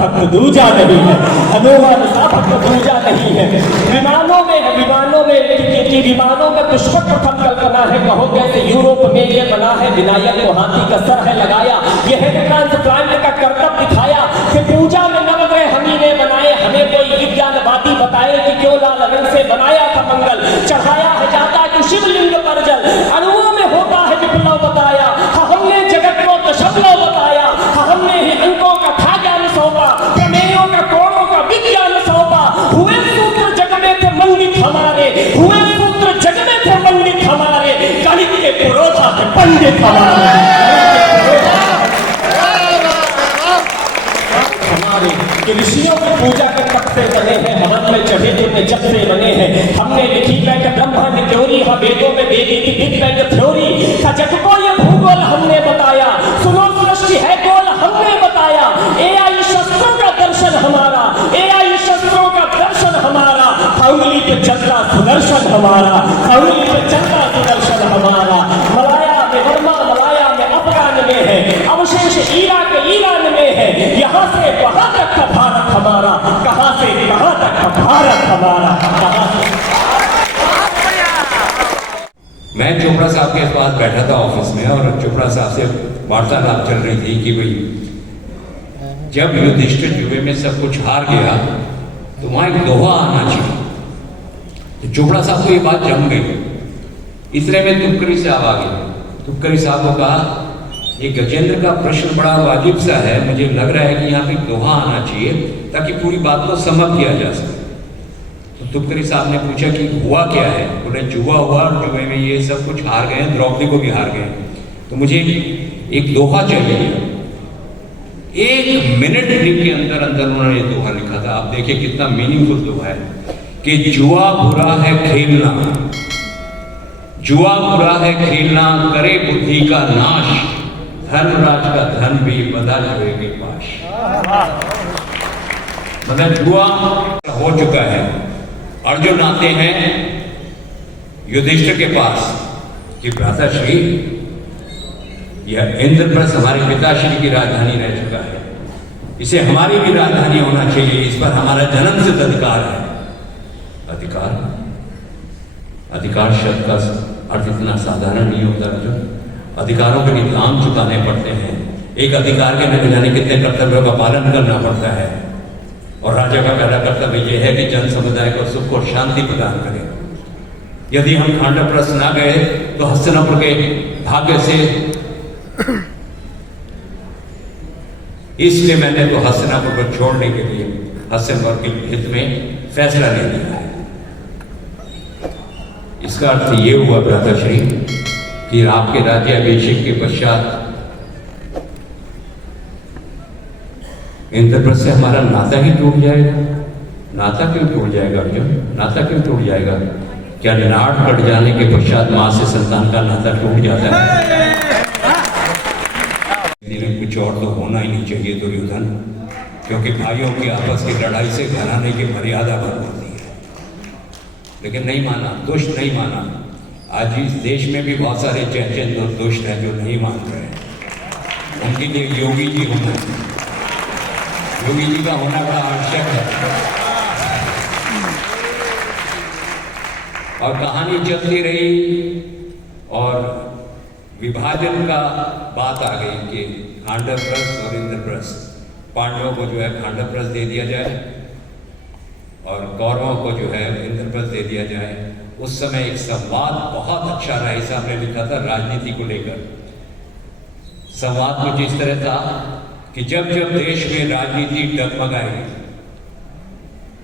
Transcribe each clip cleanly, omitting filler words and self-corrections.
भक्त दूजा नहीं है, हनुमान सा भक्त दूजा नहीं है। विमानों में पुष्पक प्रथम कल्पना है, कहो कैसे यूरोप में ये बना है, विनायक को हाथी का सर है लगाया, ये है ट्रांसप्लांट का कर्तव्य दिखाया कि पूजा में नवग्रह हमी ने बनाए, हमें कोई विज्ञानवादी बताए कि क्यों लाल रंग से बनाया था मंगल, चढ़ाया है जाता है शिवलिंग पर जल, अणुओं में होता है विप्लव बताया, हमने जगत को दशमलव बताया, हमने ही अंकों का था ज्ञान सौंपा, प्रमेयों का कोणों का विज्ञान सौंपा, हुए सूत्र जग में थे मंडित हमारे, हुए सूत्र जग में थे मंडित हमारे, गणित के पुरोधा थे पंडित हमारे। ऋषियों की पूजा के तब से बने हैं, हवन में चढ़े में जब से बने हैं, हमने लिखी बैठ ब्रह्मांड थ्योरी, वेदों में वेदी की बिग बैंग थ्योरी, जग को ये भूगोल हमने बताया, सुनो सृष्टि है गोल हमने बताया, एआई शस्त्रों का दर्शन हमारा, एआई शस्त्रों का दर्शन हमारा, उंगली पे चलता सुदर्शन हमारा, उंगली पे चलता सुदर्शन हमारा, मलाया में वर्मा, मलाया में अफगान में है, अवशेष ईराक ईरान में है, यहाँ से वहां तक का भारत हमारा, कहां से कहां तक का भारत हमारा, कहां से। मैं चोपड़ा साहब के पास बैठा था ऑफिस में और चोपड़ा साहब से वार्तालाप चल रही थी कि भाई जब युधिष्ठिर युद्ध में सब कुछ हार गया तो वहां एक दोहा आना चाहिए। तो चोपड़ा साहब को ये बात जम गई, इतने में तुपकरी साहब आ गए। तुपकरी साहब को कहा ये गजेंद्र का प्रश्न बड़ा वाजिब सा है, मुझे लग रहा है कि यहाँ पे दोहा आना चाहिए ताकि पूरी बात को समझ किया जा सके। तो तुपकरी साहब ने पूछा कि हुआ क्या है, बोले जुआ हुआ और जुए में ये सब कुछ हार गए, द्रौपदी को भी हार गए, तो मुझे एक दोहा चाहिए। 1 मिनट के अंदर अंदर उन्होंने ये दोहा लिखा था। आप देखिए कितना मीनिंगफुल दोहा है कि जुआ बुरा है खेलना, जुआ बुरा है खेलना, करे बुद्धि का नाश, धर्मराज का धन भी बदा जुए के पास। मतलब जुआ हो चुका है। अर्जुन आते हैं युधिष्ठिर के पास कि भ्राताश्री, यह इंद्रप्रस्थ हमारे पिताश्री की राजधानी रह चुका है, इसे हमारी भी राजधानी होना चाहिए, इस पर हमारा जन्म सिद्ध अधिकार है। अधिकार, अधिकार शब्द का अर्थ इतना साधारण नहीं होता अर्जुन। अधिकारों के लिए दाम चुकाने पड़ते हैं, एक अधिकार के न जाने कितने कर्तव्यों का पालन करना पड़ता है, और राजा का पहला कर्तव्य यह है कि जन समुदाय को सुख और शांति प्रदान करें। यदि हम खांडवप्रस्थ ना गए तो हस्तिनापुर के भाग्य से, इसलिए मैंने तो हस्तिनापुर को छोड़ने के लिए हस्तिनापुर के हित में फैसला ले लिया है। इसका अर्थ ये हुआ भ्राताश्री कि आपके राज्याभिषेक के पश्चात इंद्रप्रस्थ से हमारा नाता ही टूट जाएगा। नाता क्यों टूट जाएगा अर्जुन, नाता क्यों टूट जाएगा? क्या नाड़ कट जाने के पश्चात मां से संतान का नाता टूट जाता है? कुछ और तो होना ही नहीं चाहिए दुर्योधन, क्योंकि भाइयों की आपस की लड़ाई से घराने की मर्यादा बन होती है। लेकिन नहीं माना, दुष्ट नहीं माना। आज इस देश में भी बहुत सारे चैचन दुष्ट हैं जो नहीं मान रहे हैं। उनके लिए योगी जी होना, योगी जी का होना बड़ा आवश्यक है। और कहानी चलती रही और विभाजन का बात आ गई कि खांडवप्रस्थ और इंद्रप्रस्थ, पांडवों को जो है खांडवप्रस्थ दे दिया जाए और कौरवों को जो है इंद्रप्रस्थ दे दिया जाए। उस समय एक संवाद बहुत अच्छा राय साहब ने लिखा था राजनीति को लेकर। संवाद कुछ इस तरह था कि जब जब देश में राजनीति डगमगाएगी,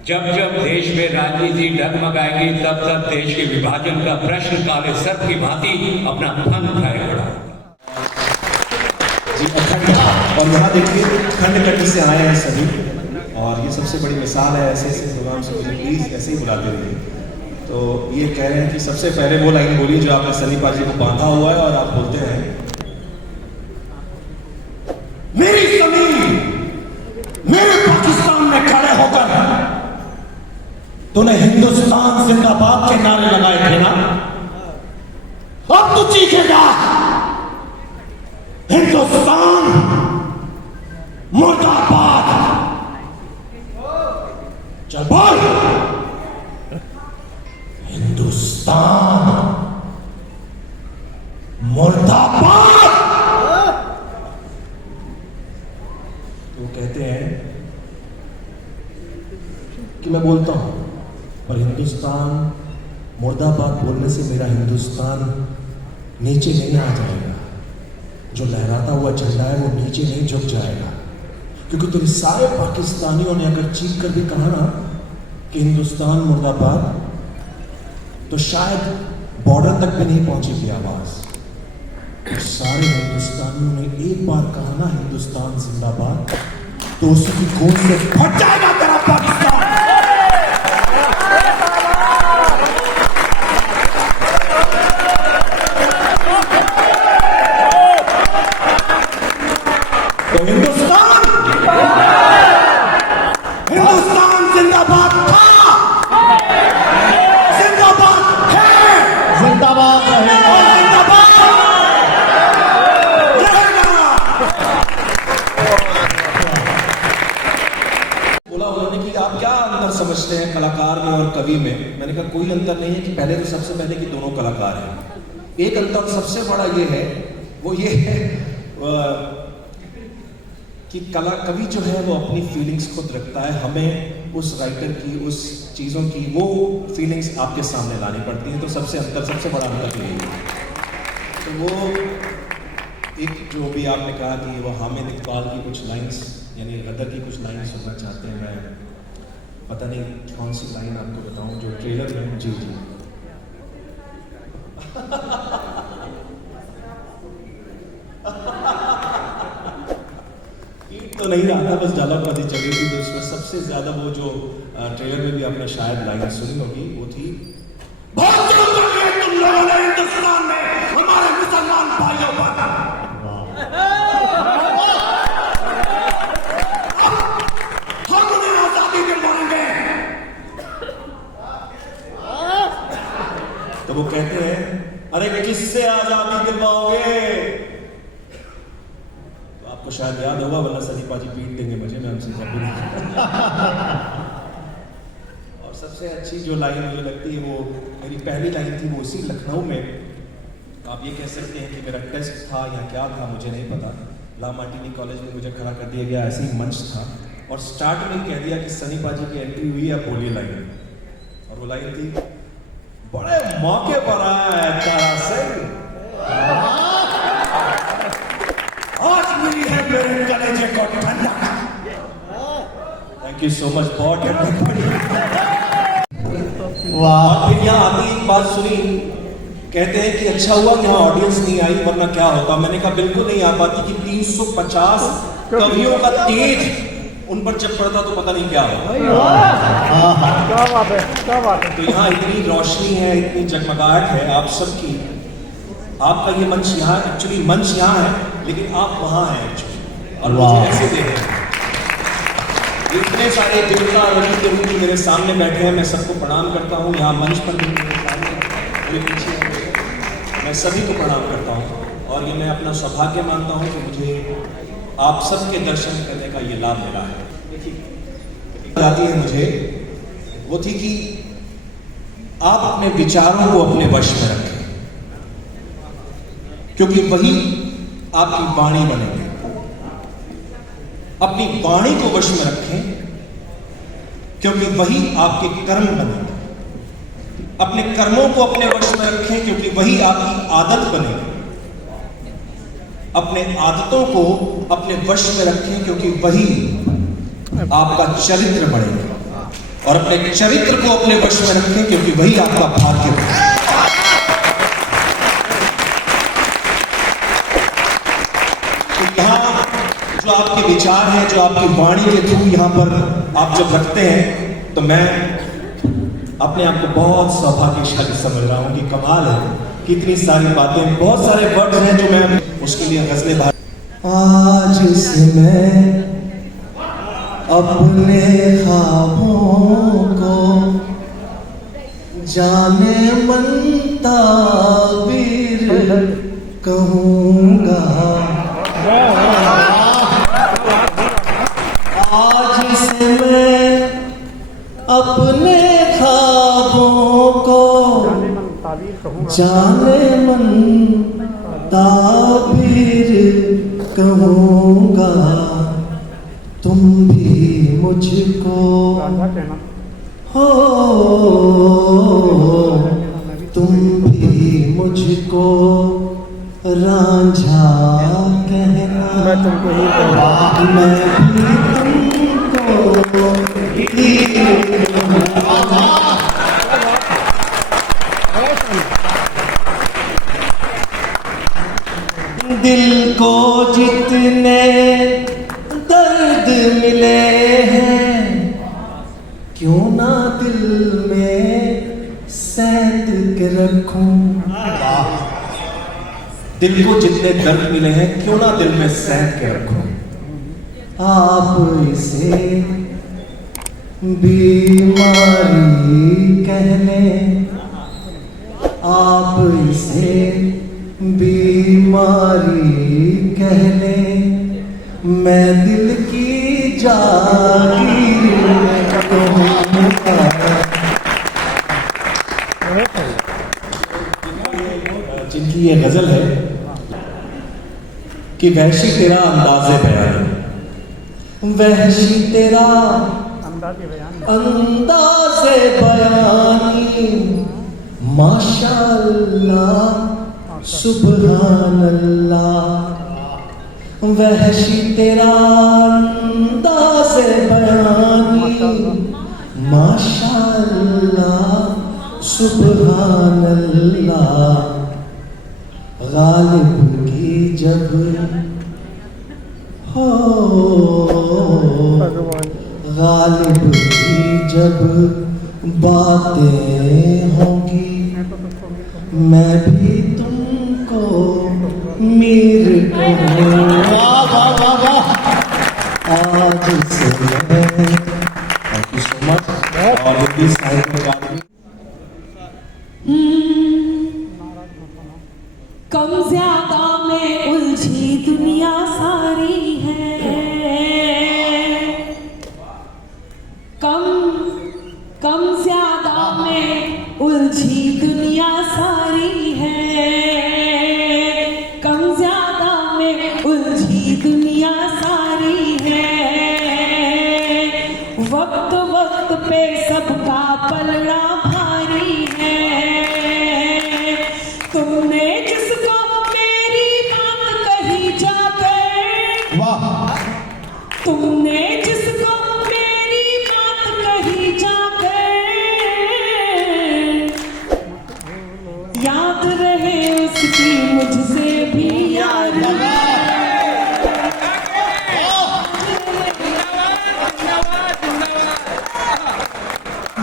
जब जब देश में राजनीति डगमगाएगी, तब तब देश के विभाजन का प्रश्न काले सर्प की भांति अपना फन उठाए खड़ा होगा। और यहाँ देखिए खंड खंड से आए हैं सभी, और ये सबसे बड़ी मिसाल है। ऐसे ऐसे प्रोग्राम से मुझे प्लीज ऐसे ही बुलाते रहिए। तो ये कह रहे हैं कि सबसे पहले वो लाइन बोली जो आपने सलीम पाजी को बांधा हुआ है, और आप बोलते हैं मेरी जमीन मेरे पाकिस्तान में खड़े होकर तूने हिंदुस्तान जिंदाबाद के नारे लगाए थे ना, अब तू चीखेगा हिंदुस्तान मुर्दाबाद। कि मैं बोलता हूँ, पर हिंदुस्तान मुर्दाबाद बोलने से मेरा हिंदुस्तान नीचे नहीं आ जाएगा। जो लहराता हुआ झंडा है वो नीचे नहीं झुक जाएगा, क्योंकि तुम सारे पाकिस्तानियों ने अगर चीख कर भी कहा ना कि हिंदुस्तान मुर्दाबाद, तो शायद बॉर्डर तक भी नहीं पहुंचेगी आवाज। तो सारे हिंदुस्तानियों ने एक बार कहा ना हिंदुस्तान जिंदाबाद, तो उसी की गूंज से फट जाएगा तेरा पाकिस्तान। तो हिंदुस्तान जिंदाबाद था, जिंदाबाद है, जिंदाबाद है और जिंदाबाद रहेगा। बोला उन्होंने कि आप क्या अंतर समझते हैं कलाकार में और कवि में? मैंने कहा कोई अंतर नहीं है कि पहले तो सबसे पहले कि दोनों कलाकार हैं। एक अंतर सबसे बड़ा ये है, वो ये है कि कवि जो है वो अपनी फीलिंग्स खुद रखता है। हमें उस राइटर की, उस चीज़ों की वो फीलिंग्स आपके सामने लानी पड़ती हैं। तो सबसे बड़ा अंतर यही है। तो वो एक जो भी आपने कहा कि वो हामिद इकबाल की कुछ लाइंस, यानी गदर की कुछ लाइंस सुनना चाहते हैं, मैं पता नहीं कौन सी लाइन आपको बताऊं जो ट्रेलर में। जी तो नहीं रहा था, बस डालाबाजी चली थी। तो उसमें सबसे ज्यादा वो जो ट्रेलर में भी आपने शायद लाइन सुनी होगी, वो थी बहुत तुम लोगों ने हिंदुस्तान में हमारे मुसलमान भाइयों पर, हम उन्हें आजादी दिलवाएंगे। तो वो कहते हैं अरे किससे आजादी दिलवाओगे? तो शायद याद होगा, वरना सलीम पाजी पीट देंगे मुझे, मैं उनसे जब भी नहीं। और सबसे अच्छी जो लाइन मुझे लगती है वो मेरी पहली लाइन थी, वो उसी लखनऊ में। आप ये कह सकते हैं कि मेरा टेस्ट था या क्या था मुझे नहीं पता। ला मार्टिनी कॉलेज में मुझे खड़ा कर दिया गया, ऐसे ही मंच था और स्टार्ट में कह दिया कि सनी पाजी की एंट्री हुई है, बोलिए लाइन। और वो लाइन थी बड़े मौके पर आया है तारा सिंह, आज मिली है मेरे कलेजे को ठंडक। थैंक यू सो मच, बहुत वाह। फिर यहाँ आती एक बात सुनी, कहते हैं कि अच्छा हुआ कि यहाँ ऑडियंस नहीं आई, वरना क्या होता। मैंने कहा बिल्कुल नहीं आ पाती कि 350 कवियों का तेज उन पर जब पड़ता तो पता नहीं क्या होता। क्या बात है, क्या बात है। तो यहाँ इतनी रोशनी है, इतनी जगमगाहट है आप सबकी। आपका ये मंच यहाँ, एक्चुअली मंच यहाँ है लेकिन आप वहाँ हैं एक्चुअली, और मुझे ऐसे देख रहे हैं। इतने सारे देवता रवि के रूप मेरे सामने बैठे हैं, मैं सबको प्रणाम करता हूँ। यहाँ मंच पर भी मेरे सामने, मेरे पीछे, मैं सभी को प्रणाम करता हूँ। और ये मैं अपना सौभाग्य मानता हूँ कि मुझे आप सबके दर्शन करने का ये लाभ मिला है। देखिए आती है मुझे, वो थी कि आप अपने विचारों को अपने वश में रखें, क्योंकि वही आपकी वाणी बनेगी। अपनी वाणी को वश में रखें, क्योंकि वही आपके कर्म बनेंगे। अपने कर्मों को अपने वश में रखें, क्योंकि वही आपकी आदत बनेगी। अपने आदतों को अपने वश में रखें, क्योंकि वही आपका चरित्र बनेगा। और अपने चरित्र को अपने वश में रखें, क्योंकि वही आपका भाग्य बनेगा। जो आपके विचार हैं, जो आपकी वाणी के थ्रू यहाँ पर आप जब रखते हैं, तो मैं अपने आप को बहुत सौभाग्यशाली समझ रहा हूँ कि कमाल है, कितनी सारी बातें, बहुत सारे वर्ड हैं जो मैं उसके लिए गजलें भर। आज से मैं अपने ख्वाबों को जाने मन ताबीर कहूँगा। आज से मैं अपने ख्वाबों को जाने मन ताबीर कहूँगा। तुम भी मुझको हो तुम भी मुझको रांझा कहना, मैं तुमको ही कहूँगा। मैं भी तुमको दिल को जितने दर्द मिले हैं, क्यों ना दिल में सैंत के रखूं। दिल को जितने दर्द मिले हैं क्यों ना दिल में सैंत के रखूं। आप इसे बीमारी कह लें, आप इसे बीमारी कह लें, मैं दिल की जागीर कहूँगा। जिनकी ये गजल है कि वहशी तेरा अंदाज़े बयान, वहशी तेरा अंदाज़े बयान अंदाज़े बयानी, माशाअल्लाह सुभान अल्लाह। वहशी तेरा अंदाज़े बयानी, माशाअल्लाह सुभान अल्लाह। गालिब की जब हो, गालिब की जब बातें होंगी, मैं भी तुमको मीर कहूँगा। आज से थैंक यू सो मच। और हिंदी साहित्य में कम ज्यादा में उलझी दुनिया सारी है, कम ज्यादा में उलझी दुनिया सारी है, कम ज्यादा में उलझी दुनिया सारी है। वक्त वक्त पे सबका पलड़ा भारी है। तुमने जिसको मेरी बात कही जाकर, तुमने जिसको मेरी बात कही जाकर, याद रहे उसकी मुझसे भी यारी।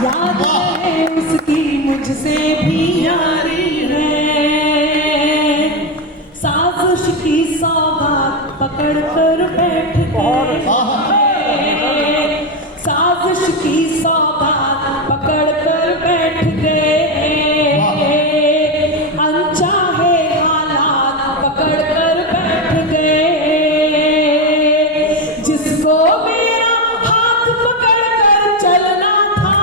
याद रहे उसकी मुझसे भी यारी है। साजिश की सौगात पकड़ कर बैठ गए, साजिश की सौगात पकड़ कर बैठ गए, अनचाहे हालात पकड़ कर बैठ गए। जिसको मेरा हाथ पकड़ कर चलना था,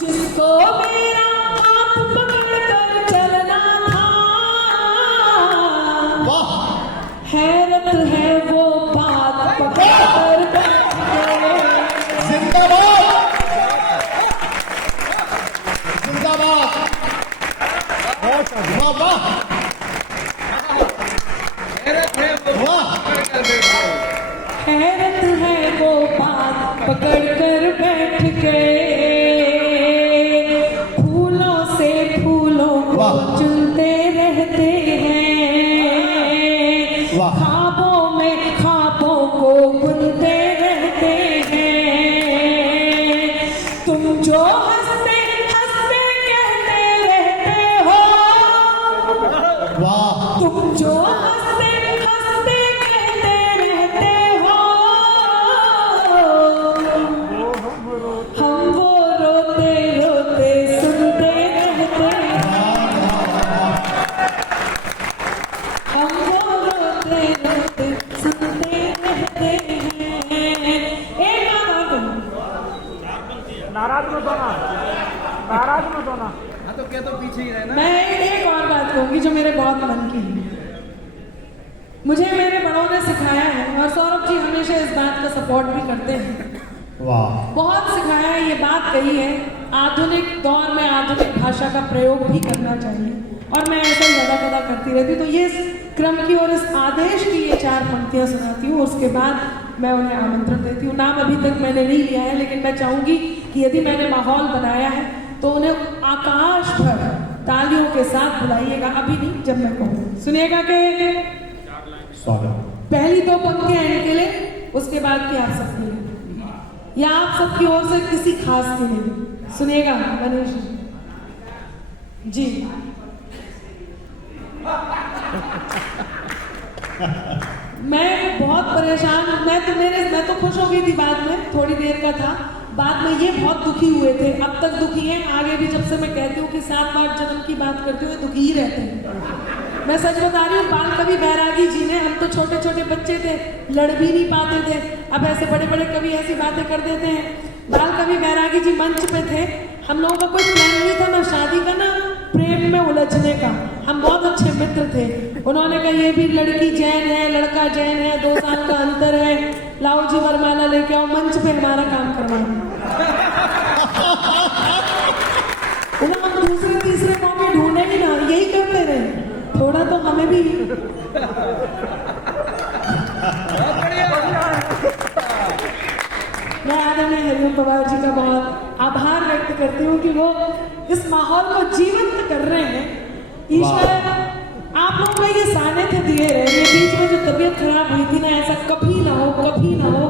जिसको मेरा हाथ पकड़ कर चलना था, हैरत है वो बात पकड़ कर बैठ गए। हैरत है वो बात पकड़ कर बैठ गए। फूलों से फूलों को चुनते रहते हैं, ख्वाबों में ख्वाबों को बुनते रहते हैं। तुम जो हंसते हंसते कहते रहते हो, तुम जो हंसते हंसते कहते रहते हो, हम वो रोते रोते सुनते रहते हैं, हम वो रोते रोते सुनते रहते हैं। एक बात और कहूँ, नाराज मत होना, नाराज मत होना। मैं एक और बात कहूँगी जो मेरे बहुत मन की है। मुझे मेरे बड़ों ने सिखाया है, और सौरभ जी हमेशा इस बात का सपोर्ट भी करते हैं वाह बहुत सिखाया है, ये बात कही है आधुनिक दौर में आधुनिक भाषा का प्रयोग भी करना चाहिए, और मैं ऐसा ज़्यादा ज़्यादा करती रहती हूँ। तो ये इस क्रम की और इस आदेश की ये 4 पंक्तियाँ सुनाती हूँ, उसके बाद मैं उन्हें आमंत्रण देती हूँ। नाम अभी तक मैंने नहीं लिया है, लेकिन मैं चाहूँगी कि यदि मैंने माहौल बनाया है तो उन्हें आकाश भर तालियों के साथ बुलाइएगा, अभी नहीं, जब मैं कहूँ। सुनिएगा कि स्वागत। पहली 2 पंक्तियाँ इनके लिए, उसके बाद की आप सबके लिए, या आप सबकी ओर से किसी खास के लिए। सुनिएगा मनीष जी। मैं बहुत परेशान, मैं तो खुश हो गई थी बाद में, थोड़ी देर का था, बाद में ये बहुत दुखी हुए थे, अब तक दुखी हैं, आगे भी जब से मैं कहती हूँ कि 7 बार जन्म की बात करती हूँ, दुखी ही रहते हैं। मैं सच बता रही हूँ, बाल कवि बैरागी जी ने, हम तो छोटे छोटे बच्चे थे, लड़ भी नहीं पाते थे, अब ऐसे बड़े बड़े कवि ऐसी बातें कर देते हैं। बाल कवि बैरागी जी मंच पे थे, हम लोगों का कोई प्लान नहीं था, ना शादी का ना प्रेम में उलझने का, हम बहुत अच्छे मित्र थे। उन्होंने कहा ये भी लड़की जैन है, लड़का जैन है, 2 साल का अंतर है, लाओ जी वरमाला लेके आओ, मंच पे हमारा काम करवाओ। हम दूसरे तीसरे मौके ढूंढे ही ना, यही करते रहे, थोड़ा तो हमें भी। मैं आदरणीय हरिओम पवार जी का बहुत आभार व्यक्त करती हूँ कि वो इस माहौल को जीवंत कर रहे हैं। ईश्वर आप लोगों को ये सानिध्य दिए रहे, ये बीच में जो तबीयत खराब हुई थी ना, ऐसा कभी ना हो, कभी ना हो,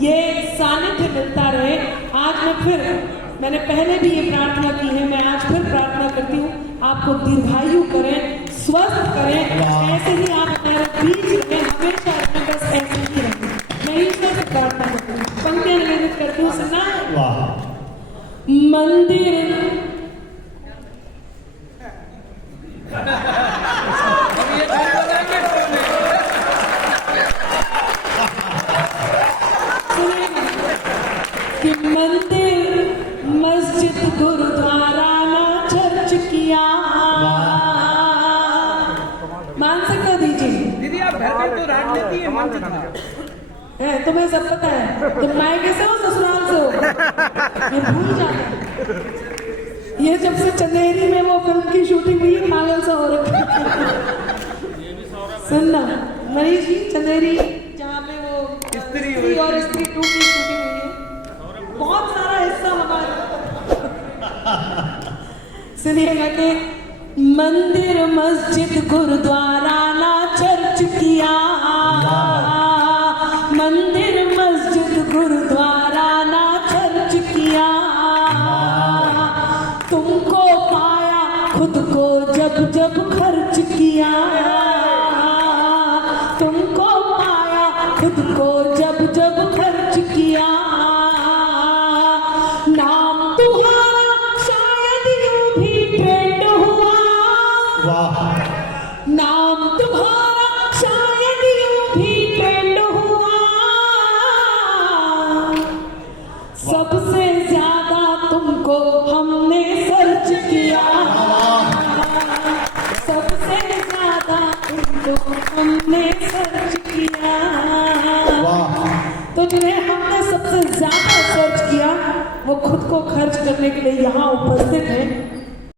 ये सानिध्य मिलता रहे। आज मैंने पहले भी ये प्रार्थना की है, मैं आज फिर प्रार्थना करती हूँ, आपको दीर्घायु करें, स्वस्थ करें, ऐसे ही आप हमारे बीच में हमेशा अपने बस ऐसे ही रहें। मैं ईश्वर से प्रार्थना करती हूँ, पंक्तियां निवेदित करती हूँ, सुनना। मंदिर कि मंदिर मस्जिद गुरुद्वारा ना चर्च किया। मान सकता दीजिए दीदी आप घर में तो राजनीति है, मान सकता है, तुम्हें सब पता है, तुम मायके से हो ससुराल से हो, ये भूल जाना। ये जब से चंदेरी में वो फिल्म की शूटिंग हुई है, पागल सा हो रखा। सुनना मनीष जी, चंदेरी जहाँ पे वो स्त्री और स्त्री 2 की शूटिंग हुई है, बहुत सारा हिस्सा हमारा। सुनिएगा कि मंदिर मस्जिद गुरुद्वारा ना चर्च किया, मंदिर मस्जिद गुरुद्वारा ना चर्च किया, तुमको पाया खुद को जब जब खर्च किया, तुमको पाया खुद को जब जब खर्च किया, नाम तुम्हारा शायद यूं भी ट्रेंड हुआ, नाम तुम्हारा शायद यूं भी ट्रेंड हुआ, सबसे ज्यादा तुमको हमने सर्च किया, सबसे ज्यादा तुमको हमने सर्च किया। तो जिन्हें हमने सबसे ज्यादा सर्च किया वो खुद को खर्च करने के लिए यहाँ उपस्थित हैं।